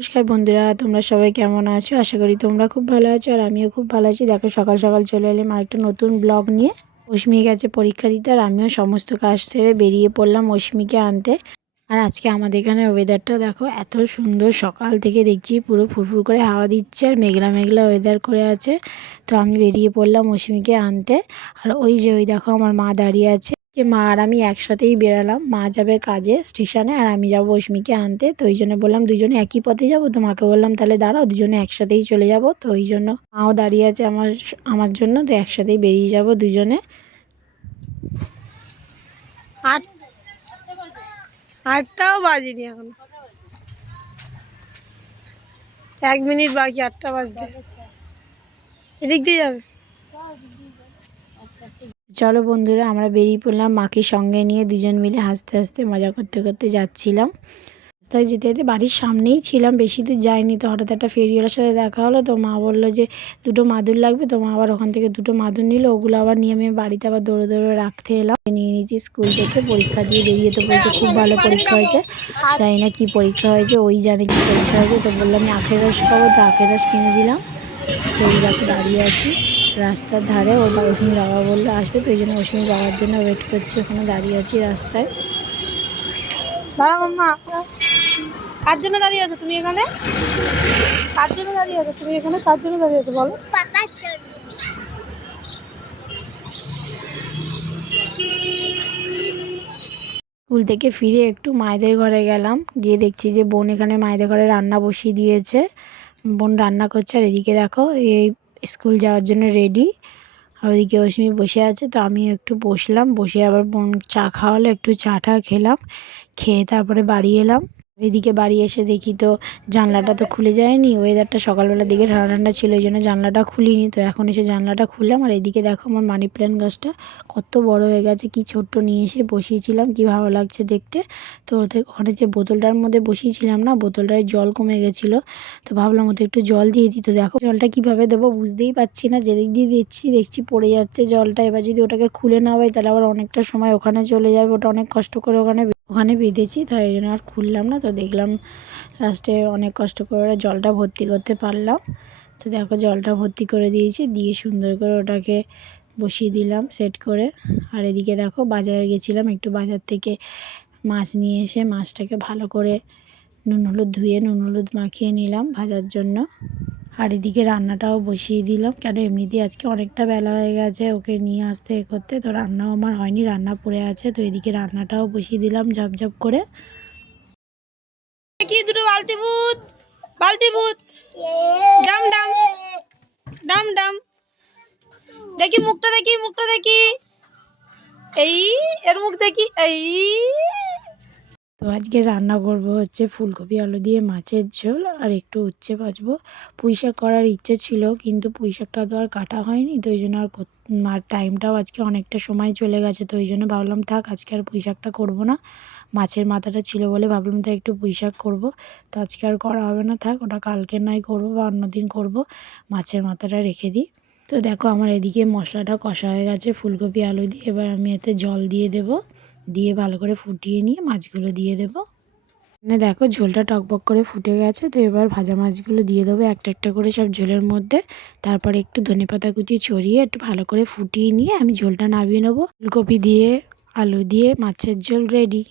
নমস্কার বন্ধুরা, তোমরা সবাই কেমন আছো? আশা করি তোমরা খুব ভালো আছো আর আমিও খুব ভালো আছি। দেখো সকাল সকাল চলে এলাম আরেকটা নতুন ব্লগ নিয়ে। অশ্মি গেছে পরীক্ষা দিতে আর আমিও সমস্ত কাজ সেরে বেরিয়ে পড়লাম অশ্মিকে আনতে। আর আজকে আমাদের এখানে ওয়েদারটা দেখো এত সুন্দর, সকাল থেকে দেখছি পুরো ফুরফুর করে হাওয়া দিচ্ছে আর মেঘলা মেঘলা ওয়েদার করে আছে। তো আমি বেরিয়ে পড়লাম অশ্মিকে আনতে। আর ওই দেখো আমার মা দাঁড়িয়ে আছে। যে মা আর আমি একসাথেই বেরালাম। মা যাবে কাজে স্টেশনে আর আমি যাবো অশ্মিকে আনতে। তো ওই জন্য বললাম দুজনে একই পথে যাবো। তো মাকে বললাম তাহলে দাঁড়াও, দুজনে একসাথেই চলে যাব। তো ওই জন্য মাও দাঁড়িয়ে আছে আমার জন্য। তো একসাথেই বেরিয়ে যাব দুজনে। আটটাও বাজেনি এখন, 1 মিনিট বাকি 8টা বাজতে। এদিক দিয়ে যাবে। চলো বন্ধুরা, আমরা বেরিয়ে পড়লাম মাকে সঙ্গে নিয়ে। দুজন মিলে হাসতে হাসতে মজা করতে করতে যাচ্ছিলাম। রাস্তায় যেতে যেতে বাড়ির সামনেই ছিলাম, বেশি দূর যাইনি। তো হঠাৎ একটা ফেরিওয়ালার সাথে দেখা হলো। তো মা বললো যে 2টো মাদুর লাগবে। তো মা আবার ওখান থেকে 2টো মাদুর নিল। ওগুলো আবার নিয়ে আমি বাড়িতে আবার দৌড়ে দৌড়ে রাখতে এলাম। নিয়ে নিয়েছি স্কুল থেকে। পরীক্ষা দিয়ে বেরিয়ে তো বলছে খুব ভালো পরীক্ষা হয়েছে। জানি না কী পরীক্ষা হয়েছে, ওই জানে কী পরীক্ষা হয়েছে। তো বললাম আমি আখের রস খাবো, তো আখের রস কিনে দিলাম। তো এই দেখো দাঁড়িয়ে আছি রাস্তার ধারে। অশ্মির বাবা বললো আসবে, তো ওই জন্য অশ্মির বাবার জন্য ওয়েট করছি। ওখানে দাঁড়িয়ে আছি রাস্তায়। দাঁড়া মাম্মা, কার জন্য দাঁড়িয়ে আছো তুমি এখানে? কার জন্য দাঁড়িয়ে আছো তুমি এখানে? কার জন্য দাঁড়িয়ে আছো বলো? পাপার জন্য। স্কুল থেকে ফিরে একটু মায়েদের ঘরে গেলাম। গিয়ে দেখছি যে বোন এখানে মায়েদের ঘরে রান্না বসিয়ে দিয়েছে। বোন রান্না করছে আর এদিকে দেখো এই স্কুল যাওয়ার জন্য রেডি। আর ওইদিকে অশ্মি বসে আছে। তো আমি একটু বসলাম, বসে আবার বোন চা খাওয়ালো, একটু চা টা খেলাম। খেয়ে তারপরে বাড়ি এলাম। এদিকে বাড়ি এসে দেখি তো জানলাটা তো খুলে যায়নি। ওয়েদারটা সকালবেলার দিকে ঠান্ডা ঠান্ডা ছিল, ওই জন্য জানলাটা খুলিনি। তো এখন এসে জানলাটা খুললাম। আর এদিকে দেখো আমার মানি প্ল্যান্ট গাছটা কত বড় হয়ে গেছে। কি ছোট্ট নিয়ে এসে বসিয়েছিলাম, কি ভালো লাগছে দেখতে। তো ওখানে যে বোতলটার মধ্যে বসিয়েছিলাম না, বোতলটায় জল কমে গেছিলো। তো ভাবলাম ওতে একটু জল দিয়ে দিই। তো দেখো জলটা কীভাবে দেবো বুঝতেই পারছি না। যেদিক দিয়ে দেখছি পড়ে যাচ্ছে জলটা। এবার যদি ওটাকে খুলে না হয় তাহলে আবার অনেকটা সময় ওখানে চলে যাবে। ওটা অনেক কষ্ট করে ওখানে বেঁধেছি। তাই জন্য আর খুললাম না। তো দেখলাম লাস্টে অনেক কষ্ট করে জলটা ভর্তি করতে পারলাম। তো দেখো জলটা ভর্তি করে দিয়েছি, দিয়ে সুন্দর করে ওটাকে বসিয়ে দিলাম সেট করে। আর এদিকে দেখো বাজারে গেছিলাম, একটু বাজার থেকে মাছ নিয়ে এসে মাছটাকে ভালো করে নুন হলুদ ধুয়ে নুন হলুদ মাখিয়ে নিলাম ভাজার জন্য। আর এদিকে রান্নাটাও বসিয়ে দিলাম, কেন এমনিতেই আজকে অনেকটা বেলা হয়ে গেছে ওকে নিয়ে আসতে করতে। তো রান্নাও আমার হয়নি, রান্না পড়ে আছে। তো এদিকে রান্নাটাও বসিয়ে দিলাম ঝপঝপ করে। কি দুটো বালতি ভূত, বালতি ভূত, ডাম ডাম ডাম ডাম। দেখি মুখটা, দেখি মুখটা, দেখি এই এর মুখ দেখি এই। তো আজকে রান্না করব হচ্ছে ফুলকপি আলু দিয়ে মাছের ঝোল আর একটু উচ্ছে ভাজবো। পুঁই শাক করার ইচ্ছে ছিল, কিন্তু পুঁই শাকটা তো আর কাটা হয়নি। তো ওই জন্য আর টাইমটাও আজকে অনেকটা সময় চলে গেছে। তো ওই জন্য ভাবলাম থাক আজকে আর পুঁই শাকটা করবো না। মাছের মাথাটা ছিল বলে ভাবলাম তাই একটু পুঁই শাক করবো। তো আজকে আর করা হবে না, থাক ওটা কালকে নয় করবো বা অন্যদিন করবো। মাছের মাথাটা রেখে দিই। তো দেখো আমার এদিকে মশলাটা কষা হয়ে গেছে ফুলকপি আলু দিয়ে। এবার আমি এতে জল দিয়ে দেবো, দিয়ে ভালো করে ফুটিয়ে নিয়ে মাছগুলো দিয়ে দেবো। মানে দেখো ঝোলটা টকবক করে ফুটে গেছে। তো এবার ভাজা মাছগুলো দিয়ে দেবো একটা একটা করে সব ঝোলের মধ্যে। তারপরে একটু ধনেপাতা কুচি ছড়িয়ে একটু ভালো করে ফুটিয়ে নিয়ে আমি ঝোলটা নামিয়ে নেবো। ফুলকপি দিয়ে আলু দিয়ে মাছের ঝোল রেডি।